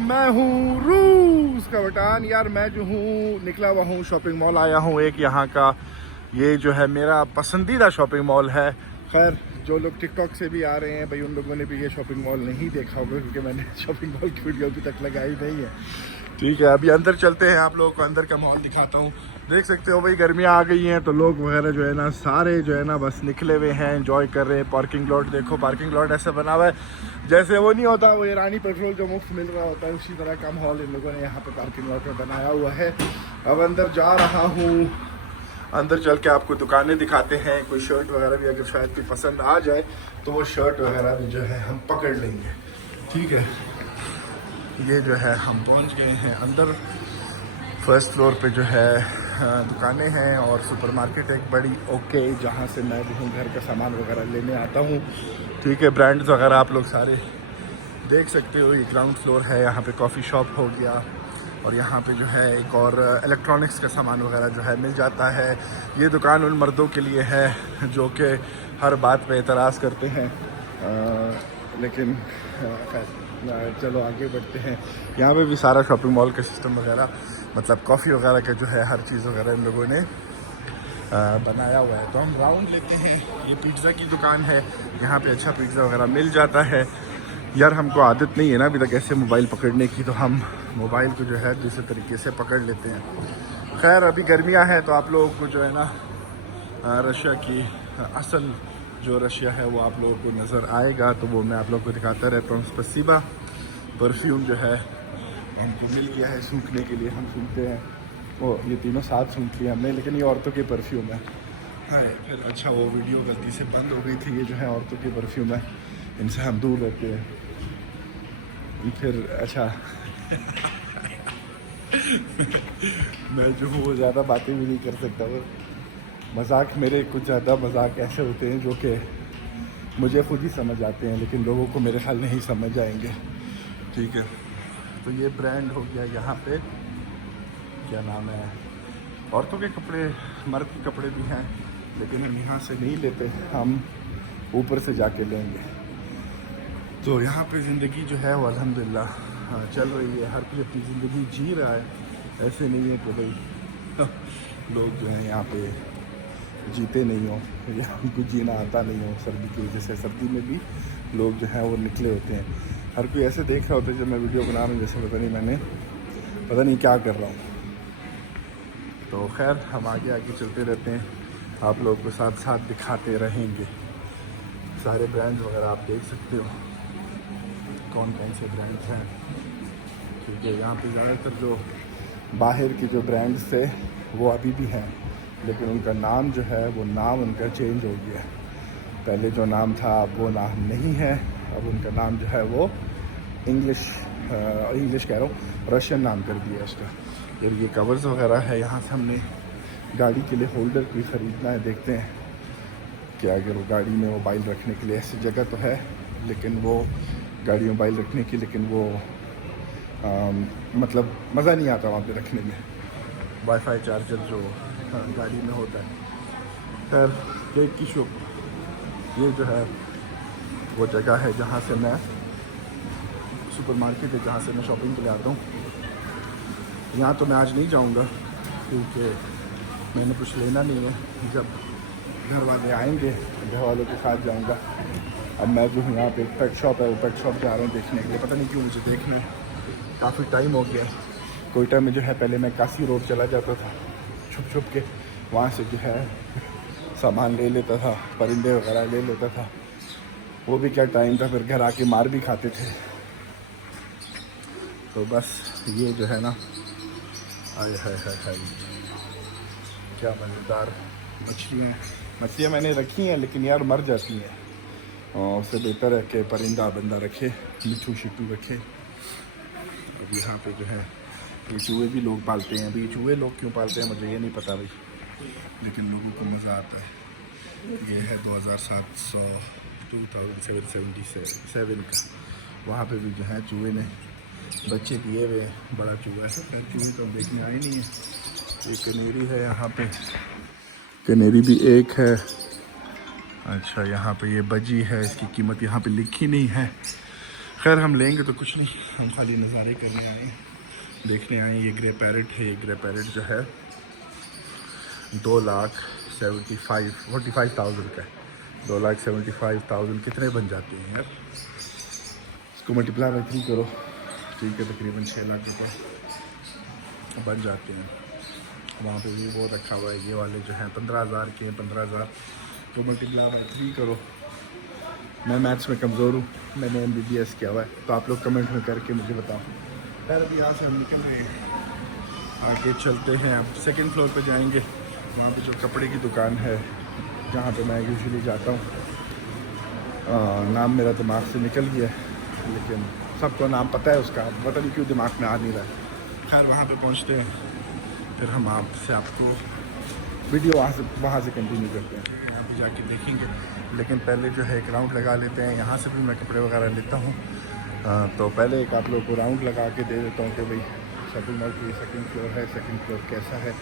मैं हूँ रूस का बटान। यार मैं जो हूँ निकला हुआ हूँ, शॉपिंग मॉल आया हूँ एक यहाँ का। ये जो है मेरा पसंदीदा शॉपिंग मॉल है। खैर जो लोग टिकटॉक से भी आ रहे हैं भाई, उन लोगों ने भी ये शॉपिंग मॉल नहीं देखा होगा, क्योंकि मैंने शॉपिंग मॉल की वीडियो अभी तक लगाई नहीं है। ठीक है, अभी अंदर चलते हैं, आप लोगों को अंदर का माहौल दिखाता हूँ। देख सकते हो भाई गर्मियाँ आ गई हैं तो लोग वगैरह जो है ना सारे जो है ना बस निकले हुए हैं, एंजॉय कर रहे हैं। पार्किंग लॉट देखो, पार्किंग लॉट ऐसा बना हुआ है जैसे वो नहीं होता वो ईरानी पेट्रोल जो मुफ्त मिल रहा होता है, उसी तरह का माहौल इन लोगों ने यहाँ पे पार्किंग लॉट में बनाया हुआ है। अब अंदर जा रहा हूँ, अंदर चल के आपको दुकानें दिखाते हैं। कोई शर्ट वगैरह भी अगर शायद कोई पसंद आ जाए तो वो शर्ट वगैरह भी जो है हम पकड़ लेंगे। ठीक है, ये जो है हम पहुंच गए हैं अंदर। फर्स्ट फ्लोर पे जो है दुकानें हैं और सुपरमार्केट एक बड़ी ओके, जहाँ से मैं जो हूँ घर का सामान वगैरह लेने आता हूँ। ठीक है, ब्रांड्स वगैरह आप लोग सारे देख सकते हो। ये ग्राउंड फ्लोर है, यहाँ पे कॉफ़ी शॉप हो गया और यहाँ पे जो है एक और इलेक्ट्रॉनिक्स का सामान वगैरह जो है मिल जाता है। ये दुकान उन मर्दों के लिए है जो कि हर बात पे एतराज़ करते हैं, लेकिन चलो आगे बढ़ते हैं। यहाँ पे भी सारा शॉपिंग मॉल का सिस्टम वगैरह, मतलब कॉफ़ी वगैरह का जो है हर चीज़ वगैरह इन लोगों ने बनाया हुआ है। तो हम राउंड लेते हैं। ये पिज़्ज़ा की दुकान है, यहाँ पे अच्छा पिज़्ज़ा वगैरह मिल जाता है। यार हमको आदत नहीं है ना अभी तक ऐसे मोबाइल पकड़ने की, तो हम मोबाइल को जो है दूसरे तरीके से पकड़ लेते हैं। खैर अभी गर्मियाँ हैं तो आप लोगों को जो है ना रशिया की असल जो रशिया है वो आप लोगों को नज़र आएगा, तो वो मैं आप लोगों को दिखाता रहता हूँ। स्पसीबा परफ्यूम जो है हमको मिल गया है सूंघने के लिए, हम सूंघते हैं वो, ये तीनों साथ सूंघ लिया हमने, लेकिन ये औरतों की परफ्यूम है। अरे फिर अच्छा वो वीडियो गलती से बंद हो गई थी। ये जो है औरतों की परफ्यूम है, इनसे हम दूर रहते हैं। फिर अच्छा मैं जो हूँ वो ज़्यादा बातें भी नहीं कर सकता। वो मजाक, मेरे कुछ ज़्यादा मजाक ऐसे होते हैं जो कि मुझे खुद ही समझ आते हैं, लेकिन लोगों को मेरे ख्याल नहीं समझ आएंगे। ठीक है, तो ये ब्रांड हो गया। यहाँ पे क्या नाम है, औरतों के कपड़े, मर्द के कपड़े भी हैं, लेकिन हम यहाँ से नहीं लेते, हम ऊपर से जाके लेंगे। तो यहाँ पे ज़िंदगी जो है वो अल्हम्दुलिल्लाह चल रही है, हर कोई अपनी ज़िंदगी जी रहा है। ऐसे नहीं है कि भाई लोग जो हैं यहाँ पे जीते नहीं हो या उनको जीना आता नहीं हो। सर्दी की वजह से सर्दी में भी लोग जो हैं वो निकले होते हैं। हर कोई ऐसे देख रहा होता है जब मैं वीडियो बना रहा हूँ जैसे पता नहीं क्या कर रहा हूँ। तो खैर हम आगे आगे चलते रहते हैं, आप लोगों को साथ साथ दिखाते रहेंगे। सारे ब्रांड्स वगैरह आप देख सकते हो कौन कौन से ब्रांड्स हैं। ठीक है, यहाँ पे ज़्यादातर जो बाहर की जो ब्रांड्स थे वो अभी भी हैं, लेकिन उनका नाम जो है वो नाम उनका चेंज हो गया। पहले जो नाम था अब वो नाम नहीं है, अब उनका नाम जो है वो इंग्लिश कह रहा हूँ, रशियन नाम कर दिया इसका। ये कवर्स वगैरह है। यहाँ से हमने गाड़ी के लिए होल्डर भी ख़रीदना है, देखते हैं कि अगर वो गाड़ी में मोबाइल रखने के लिए, ऐसी जगह तो है लेकिन वो गाड़ी में मोबाइल रखने की, लेकिन वो मतलब मज़ा नहीं आता वहाँ पे रखने में। वाईफाई चार्जर जो गाड़ी में होता है। खैर केक की शॉप, ये जो है वो जगह है जहाँ से मैं, सुपरमार्केट है जहाँ से मैं शॉपिंग के लिए आता हूँ। यहाँ तो मैं आज नहीं जाऊँगा क्योंकि मैंने कुछ लेना नहीं है। जब घर वाले आएंगे घर वालों के साथ जाऊँगा। अब मैं जो हूँ यहाँ पे पेट शॉप है, वो पेट शॉप जा रहा हूँ देखने के लिए। पता नहीं क्यों मुझे देखना है, काफ़ी टाइम हो गया। कोयटा में जो है पहले मैं कासी रोड चला जाता था छुप छुप के, वहाँ से जो है सामान ले लेता था, परिंदे वगैरह ले लेता था। वो भी क्या टाइम था, फिर घर आके मार भी खाते थे। तो बस ये जो है ना, हाय हाय हाय हाय क्या मज़ेदार मछलियाँ मैंने रखी हैं, लेकिन यार मर जाती हैं। और उससे बेहतर है कि परिंदा बंदा रखे, मिट्टू शिट्टू रखे। अब यहाँ पे जो है ये चूहे भी लोग पालते हैं। अभी चूहे लोग क्यों पालते हैं मुझे ये नहीं पता भाई, लेकिन लोगों को मज़ा आता है। ये है 2777 का। वहाँ पे भी जो है चूहे ने बच्चे दिए हुए, बड़ा चूहा है। खैर चूहे तो देखने आए नहीं है। ये कनेरी है, यहाँ पे कनेरी भी एक है। अच्छा यहाँ पे ये बजी है, इसकी कीमत यहाँ पे लिखी नहीं है। खैर हम लेंगे तो कुछ नहीं, हम खाली नज़ारे करने आए, देखने आए। ये ग्रे पैरेट है। ये ग्रे पैरेट जो है 2,75,45,000 का है। 2,75,000 कितने बन जाते हैं यार, इसको मल्टीप्लाई बाई 3 करो, ठीक है, तकरीबन 6 लाख रुपये बन जाते हैं। वहाँ पे भी बहुत रखा हुआ है। ये वाले जो हैं 15,000 के, 15,000 तो मल्टीप्लाई बाई 3 करो। मैं मैथ्स में कमज़ोर हूँ, मैंने MBBS किया हुआ है, तो आप लोग कमेंट में करके मुझे बताओ। खैर अभी यहाँ से हम निकल रहे हैं, आगे चलते हैं। अब सेकंड फ्लोर पे जाएंगे, वहाँ पे जो कपड़े की दुकान है जहाँ पे मैं यूजुअली जाता हूँ। नाम मेरा दिमाग से निकल गया है, लेकिन सबको नाम पता है उसका, पता नहीं क्यों दिमाग में आ नहीं रहा है। खैर वहाँ पे पहुँचते हैं, फिर हम आपको वीडियो वहाँ से कंटिन्यू करते हैं। यहाँ पे जाके देखेंगे, लेकिन पहले जो है एक राउंड लगा लेते हैं। यहाँ से भी मैं कपड़े वगैरह लेता हूँ, तो पहले एक आप लोग को राउंड लगा के दे देता हूँ कि भाई शॉपिंग मॉल की सेकंड फ्लोर है, सेकंड फ्लोर कैसा है।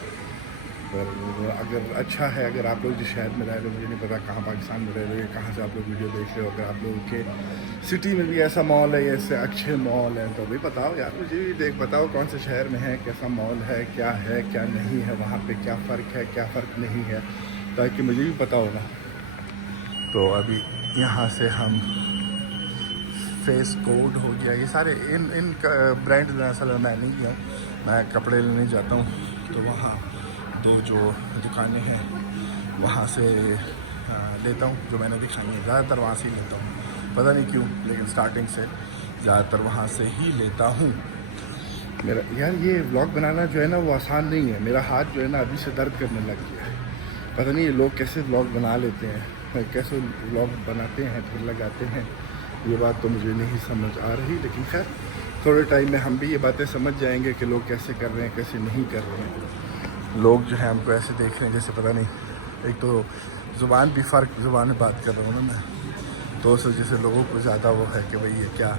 और अगर अच्छा है, अगर आप लोग जिस शहर में रह रहे हो, मुझे नहीं पता कहाँ पाकिस्तान में रह रहे हो, कहाँ से आप लोग वीडियो देख रहे हो, अगर आप लोगों के सिटी में भी ऐसा मॉल है, ऐसे अच्छे मॉल हैं, तो भी बताओ यार, मुझे भी बताओ कौन से शहर में है, कैसा मॉल है, क्या नहीं है, वहाँ पे क्या फ़र्क है, क्या फ़र्क नहीं है, ताकि मुझे भी पता होगा। तो अभी यहाँ से हम फेस कोड हो गया, ये सारे इन ब्रांड में असल में मैं नहीं गया, मैं कपड़े लेने जाता हूँ, तो वहाँ दो जो दुकानें हैं वहाँ से लेता हूँ, जो मैंने दिखाई है ज़्यादातर वहाँ से ही लेता हूँ, पता नहीं क्यों, लेकिन स्टार्टिंग से ज़्यादातर वहाँ से ही लेता हूँ। मेरा यार ये व्लॉग बनाना जो है ना वो आसान नहीं है, मेरा हाथ जो है ना अभी से दर्द करने लग गया है। पता नहीं ये लोग कैसे व्लॉग बना लेते हैं, कैसे व्लॉग बनाते हैं फिर लगाते हैं, ये बात तो मुझे नहीं समझ आ रही। लेकिन खैर थोड़े टाइम में हम भी ये बातें समझ जाएंगे कि लोग कैसे कर रहे हैं, कैसे नहीं कर रहे हैं। लोग जो है हमको ऐसे देख रहे हैं जैसे पता नहीं, एक तो ज़ुबान भी फ़र्क, ज़ुबान में बात कर रहा हूँ ना मैं, तो उस वजह से लोगों को ज़्यादा वो है कि भाई ये क्या,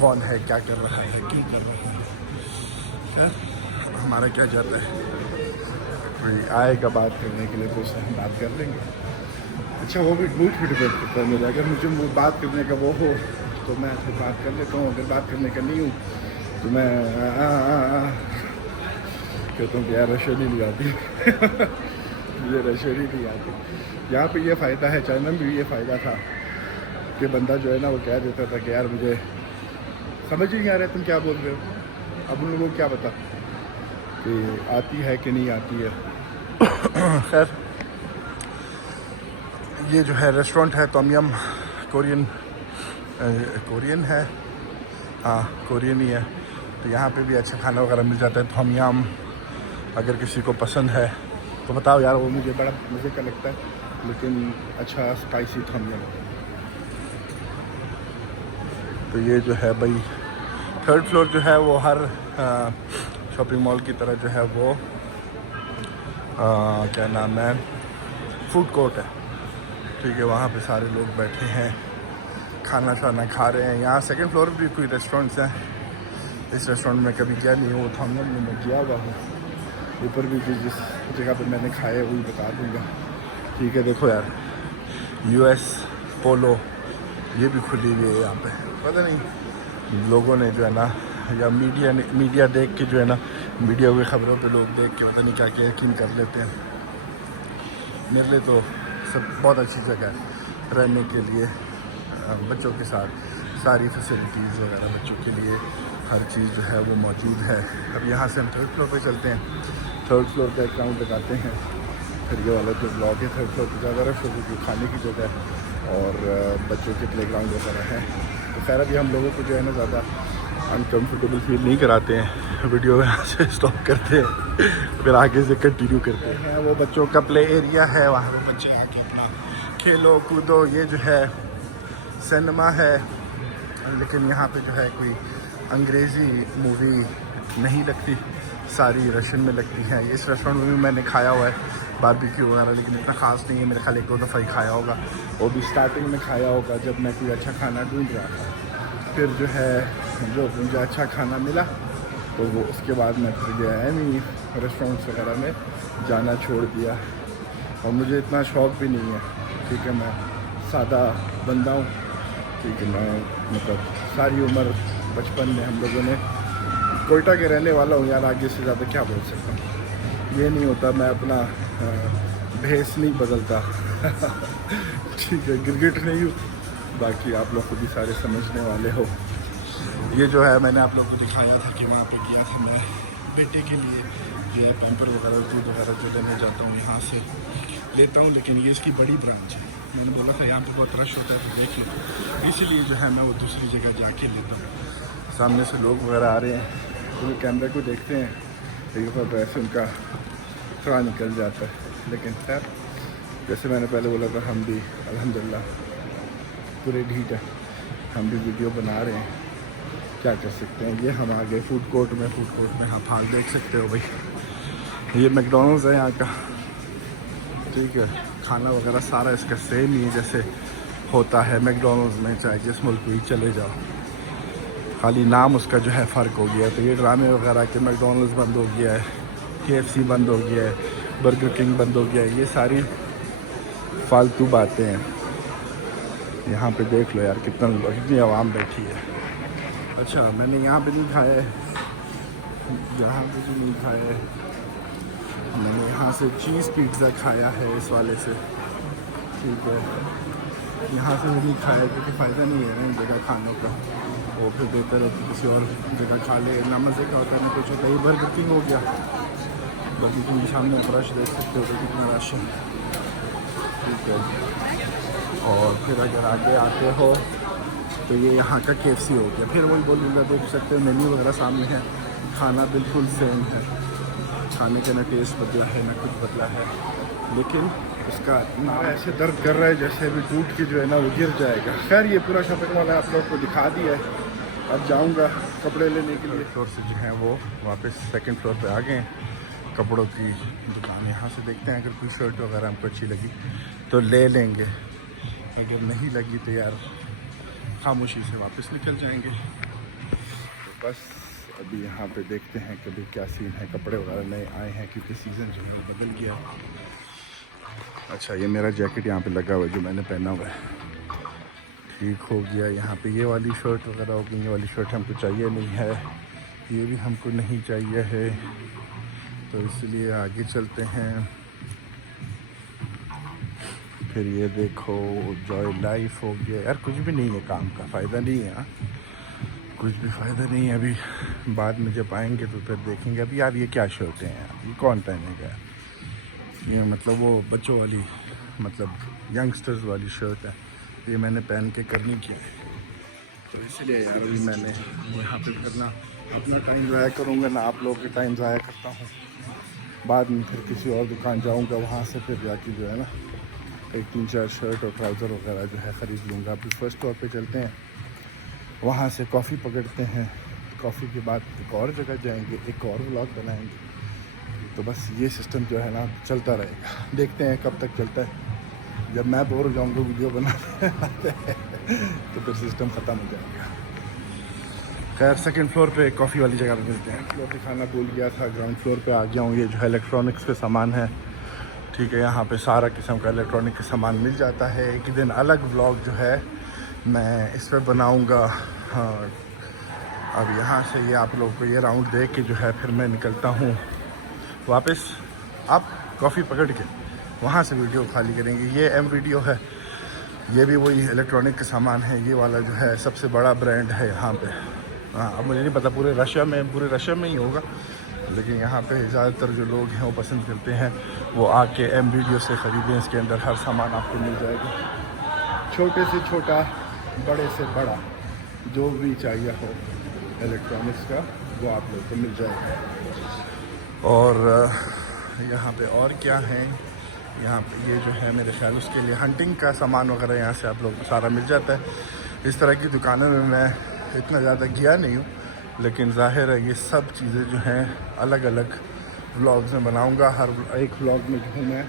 कौन है, क्या कर रहा है, क्यों कर रहा है। खैर हमारा क्या जाता है, कोई आएगा बात करने के लिए तो उससे हम बात कर लेंगे। अच्छा वो भी मूड भी डिपेंड करता है मेरा, अगर मुझे बात करने का वो हो तो मैं फिर बात कर लेता हूँ, अगर बात करने का नहीं हूँ तो मैं कहता हूँ कि यार रशेली नहीं आती मुझे रशेली नहीं आती। यहाँ पे ये फ़ायदा है, चाइना में भी ये फ़ायदा था कि बंदा जो है ना वो कह देता था कि यार मुझे समझ ही नहीं आ रहा है तुम क्या बोल रहे हो। अब उन लोगों को क्या पता कि आती है कि नहीं आती है। खैर ये जो है रेस्टोरेंट है टॉम यम, कोरियन है, हाँ कोरियन ही है। तो यहाँ पे भी अच्छा खाना वगैरह मिल जाता है। टॉम यम अगर किसी को पसंद है तो बताओ यार, वो मुझे बड़ा मज़े का लगता है, लेकिन अच्छा स्पाइसी टॉम यम। तो ये जो है भाई थर्ड फ्लोर जो है वो हर शॉपिंग मॉल की तरह जो है वो क्या नाम है, फूड कोर्ट है, ठीक है। वहाँ पे सारे लोग बैठे हैं, खाना शाना खा रहे हैं। यहाँ सेकंड फ्लोर पर भी कोई रेस्टोरेंट्स हैं, इस रेस्टोरेंट में कभी गया नहीं हूँ, थॉम यम में मैं गया हुआ हूँ। ऊपर भी जिस जगह पे मैंने खाए वही बता दूँगा, ठीक है। देखो यार US पोलो ये भी खुली हुई है यहाँ पे, पता नहीं लोगों ने जो है ना, या मीडिया देख के जो है ना, मीडिया की ख़बरों पे लोग देख के पता नहीं क्या क्या यकीन कर लेते हैं। मेरे लिए तो सब बहुत अच्छी जगह है रहने के लिए, बच्चों के साथ सारी फैसिलिटीज़ वगैरह बच्चों के लिए हर चीज़ जो है वो मौजूद है। अब यहाँ से हम थर्ड फ्लोर पे चलते हैं, थर्ड फ्लोर पे एक राउंड लगाते हैं, फिर ये वाला जो ब्लॉक है थर्ड फ्लोर पर ज़्यादा रश होगी, जो खाने की जगह और बच्चों के प्ले ग्राउंड वगैरह है। तो खैर अभी हम लोगों को जो है ना ज़्यादा अनकम्फर्टेबल फील नहीं कराते हैं, वीडियो यहाँ से स्टॉप करते हैं, फिर आगे से कंटिन्यू करते हैं। वो बच्चों का प्ले एरिया है, वहाँ पे बच्चे आके अपना खेलो कूदो। ये जो है सिनेमा है, लेकिन यहाँ पे जो है कोई अंग्रेज़ी मूवी नहीं लगती, सारी रशियन में लगती हैं। इस रेस्टोरेंट में भी मैंने खाया हुआ है बारबेक्यू वगैरह, लेकिन इतना ख़ास नहीं है, मेरे ख्याल एक दो दफ़ा ही खाया होगा, वो भी स्टार्टिंग में खाया होगा जब मैं कोई अच्छा खाना ढूंढ रहा था। फिर जो है जो मुझे अच्छा खाना मिला तो वो उसके बाद मैं फिर गया है नहीं रेस्टोरेंट्स वगैरह में जाना छोड़ दिया, और मुझे इतना शौक़ भी नहीं है, ठीक है। मैं सादा बंदा हूँ, ठीक है। मैं मतलब सारी उम्र बचपन में हम लोगों ने, कोयटा के रहने वाला हूँ यार, आगे से ज़्यादा क्या बोल सकता हूँ। ये नहीं होता मैं अपना भेस नहीं बदलता ठीक है, गिरगिट नहीं हूँ, बाकी आप लोग को भी सारे समझने वाले हो। ये जो है मैंने आप लोग को दिखाया था कि वहाँ पे किया था मैं बेटे के लिए जो है पैम्पर वगैरह दूध वगैरह जो लेने जाता हूँ यहाँ से लेता हूँ, लेकिन ये इसकी बड़ी ब्रांच है। मैंने बोला था यहाँ पे बहुत रश होता है तो देख लो, इसीलिए जो है मैं वो दूसरी जगह जाके लेता हूँ। सामने से लोग वगैरह आ रहे हैं तो वो कैमरे को देखते हैं, एक दफ़ा तो ऐसे उनका थोड़ा निकल जाता है। लेकिन खैर जैसे मैंने पहले बोला था, हम भी अल्हम्दुलिल्लाह पूरे ढीठ है, हम भी वीडियो बना रहे हैं, क्या कर सकते हैं। ये हम आ गए फूड कोर्ट में आप हाल देख सकते हो भाई, ये मैकडॉनल्ड्स है यहाँ का, ठीक है। खाना वगैरह सारा इसका सेम ही है जैसे होता है मैकडॉनल्ड्स में, चाहे जिस मुल्क में चले जाओ, खाली नाम उसका जो है फ़र्क हो गया है। तो ये ड्रामे वगैरह के मैकडॉनल्ड्स बंद हो गया है, KFC बंद हो गया है, बर्गर किंग बंद हो गया है, ये सारी फालतू बातें हैं। यहाँ पे देख लो यार कितनी आवाम बैठी है। अच्छा मैंने यहाँ पे नहीं खाया है, यहाँ पे भी नहीं खाया है, मैंने यहाँ से चीज़ पिज़्ज़ा खाया है इस वाले से, ठीक है। यहाँ से भी नहीं खाया क्योंकि फ़ायदा नहीं है ना इन जगह खाने का, वो फिर बेहतर है कि किसी और जगह खा ले, ना मज़े का होता है ना कुछ होता है। ये बर्गर किंग हो गया, बर्गर किंग के सामने रश देख सकते हो तो कितना रश है, ठीक है। और फिर अगर आगे आते हो तो ये यहाँ का KFC हो गया। फिर वही बोलूँगा, देख सकते हो मेन्यू वगैरह सामने है, खाना बिल्कुल सेम है, खाने का ना टेस्ट बदला है ना कुछ बदला है, लेकिन उसका ऐसे दर्द कर रहा है जैसे अभी टूट के जो है ना वो गिर जाएगा। खैर ये पूरा शॉपिंग मॉल आप लोग को दिखा दिया है, अब जाऊँगा कपड़े लेने के लिए। फ्लोर से जो है वो वापस सेकंड फ्लोर पे आ गए हैं, कपड़ों की दुकान। यहाँ से देखते हैं अगर कोई शर्ट वगैरह हमको अच्छी लगी तो ले लेंगे, अगर नहीं लगी तो यार खामोशी से वापस निकल जाएंगे। तो बस अभी यहाँ पे देखते हैं कभी क्या सीन है। कपड़े वगैरह नए आए हैं क्योंकि सीज़न जो है वो बदल गया। अच्छा ये मेरा जैकेट यहाँ पे लगा हुआ है जो मैंने पहना हुआ है, ठीक हो गया। यहाँ पे ये वाली शर्ट वगैरह हो गई, ये वाली शर्ट हमको चाहिए नहीं है, ये भी हमको नहीं चाहिए है, तो इसलिए आगे चलते हैं। फिर ये देखो जॉय लाइफ हो गया यार, कुछ भी नहीं है, काम का फ़ायदा नहीं है यार, कुछ भी फ़ायदा नहीं है। अभी बाद में जब आएंगे तो फिर देखेंगे। अभी यार ये क्या शर्टें हैं यार, ये कौन पहनेगा? ये मतलब वो बच्चों वाली, मतलब यंगस्टर्स वाली शर्ट है, ये मैंने पहन के करनी की है, तो इसलिए यार अभी मैंने यहाँ पे करना अपना टाइम ज़ाया करूँगा ना आप लोगों के टाइम ज़ाया करता हूँ। बाद में फिर किसी और दुकान जाऊँगा, वहाँ से फिर जाके जो है ना एक 3-4 शर्ट और ट्राउज़र वगैरह जो है ख़रीद लूँगा। अभी फर्स्ट फ्लोर पे चलते हैं, वहाँ से कॉफ़ी पकड़ते हैं, कॉफ़ी के बाद एक और जगह जाएंगे, एक और व्लॉग बनाएंगे। तो बस ये सिस्टम जो है ना चलता रहेगा, देखते हैं कब तक चलता है। जब मैं बोर हो जाऊँगा वीडियो बनाने तो फिर सिस्टम ख़त्म हो जाएगा। खैर सेकंड फ्लोर पे कॉफ़ी वाली जगह पे मिलते हैं। फ्लोर पे खाना भूल गया था, ग्राउंड फ्लोर पे आ गया हूँ। ये जो है इलेक्ट्रॉनिक्स के सामान है, ठीक है। यहाँ पे सारा किस्म का इलेक्ट्रॉनिक का सामान मिल जाता है। एक दिन अलग व्लॉग जो है मैं इस पर बनाऊँगा। हाँ अब यहाँ से ये आप लोगों को ये राउंड देख के जो है फिर मैं निकलता हूँ वापस। आप कॉफ़ी पकड़ के वहाँ से वीडियो खाली करेंगे। ये M वीडियो है, ये भी वही इलेक्ट्रॉनिक का सामान है। ये वाला जो है सबसे बड़ा ब्रांड है यहाँ पे। हाँ अब मुझे नहीं पता पूरे रशिया में ही होगा, लेकिन यहाँ पे ज़्यादातर जो लोग हैं वो पसंद करते हैं वो आके M वीडियो से ख़रीदें। इसके अंदर हर सामान आपको मिल जाएगा, छोटे से छोटा, बड़े से बड़ा, जो भी चाहिए हो इलेक्ट्रॉनिक्स का वो आप लोग को मिल जाएगा। और यहाँ पे और क्या है, यहाँ पे ये जो है मेरे ख्याल उसके लिए हंटिंग का सामान वगैरह यहाँ से आप लोग को सारा मिल जाता है। इस तरह की दुकानों में मैं इतना ज़्यादा गया नहीं हूँ, लेकिन ज़ाहिर है ये सब चीज़ें जो हैं अलग अलग व्लॉग्स में बनाऊँगा। हर एक व्लॉग में जो हूँ मैं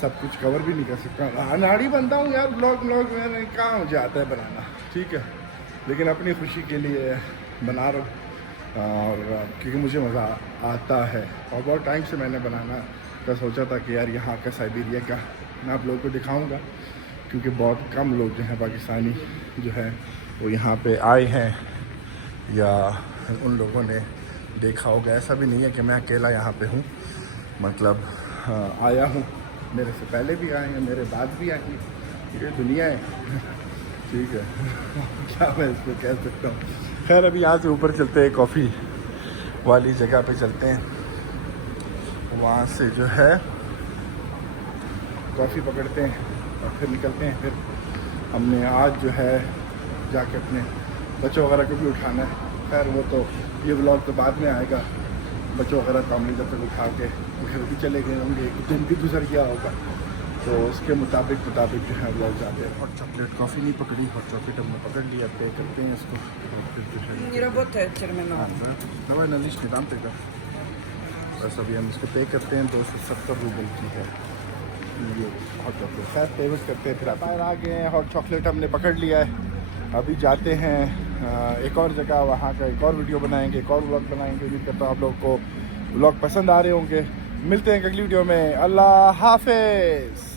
सब कुछ कवर भी नहीं कर सकता, अनाड़ी बनता हूँ यार। व्लॉग में कहाँ मुझे आता है बनाना, ठीक है, लेकिन अपनी खुशी के लिए बना रहा हूँ और क्योंकि मुझे मज़ा आता है। और बहुत टाइम से मैंने बनाना का सोचा था कि यार यहाँ का साइबेरिया का मैं आप लोगों को दिखाऊँगा, क्योंकि बहुत कम लोग जो हैं पाकिस्तानी जो है वो यहाँ पे आए हैं या उन लोगों ने देखा होगा। ऐसा भी नहीं है कि मैं अकेला यहाँ पे हूँ, मतलब आया हूँ, मेरे से पहले भी आए हैं, मेरे बाद भी आए हैं, ये दुनिया है। ठीक है क्या मैं इसको कह सकता हूँ। खैर अभी यहाँ से ऊपर चलते हैं, कॉफ़ी वाली जगह पे चलते हैं, वहाँ से जो है कॉफ़ी पकड़ते हैं और फिर निकलते हैं। फिर हमने आज जो है जाके अपने बच्चों वगैरह को भी उठाना है। खैर वो तो ये व्लॉग तो बाद में आएगा, बच्चों वगैरह को हमने जब तक उठा के घर भी चले गए होंगे, एक दिन भी गुजर गया होगा, तो उसके मुताबिक जो है व्लॉग जाते हैं। हॉट चॉकलेट कॉफ़ी नहीं पकड़ी, हॉट चॉकलेट हमने पकड़ लिया, पे करते हैं इसको। Не работает терминал. давай наличный दाम पे कर। बस अभी हम इसको पे करते हैं, 270 रुपये की है ये हॉट चॉकलेट। खैर पेमेंट करते हैं, फिर आप बाहर आ गए हैं, हॉट चॉकलेट हमने पकड़ लिया है। अभी जाते हैं एक और जगह, वहाँ का एक और वीडियो बनाएंगे, एक और व्लॉग बनाएंगे। उम्मीद करता हूँ आप लोगों को व्लॉग पसंद आ रहे होंगे। मिलते हैं अगली वीडियो में। अल्लाह हाफिज़।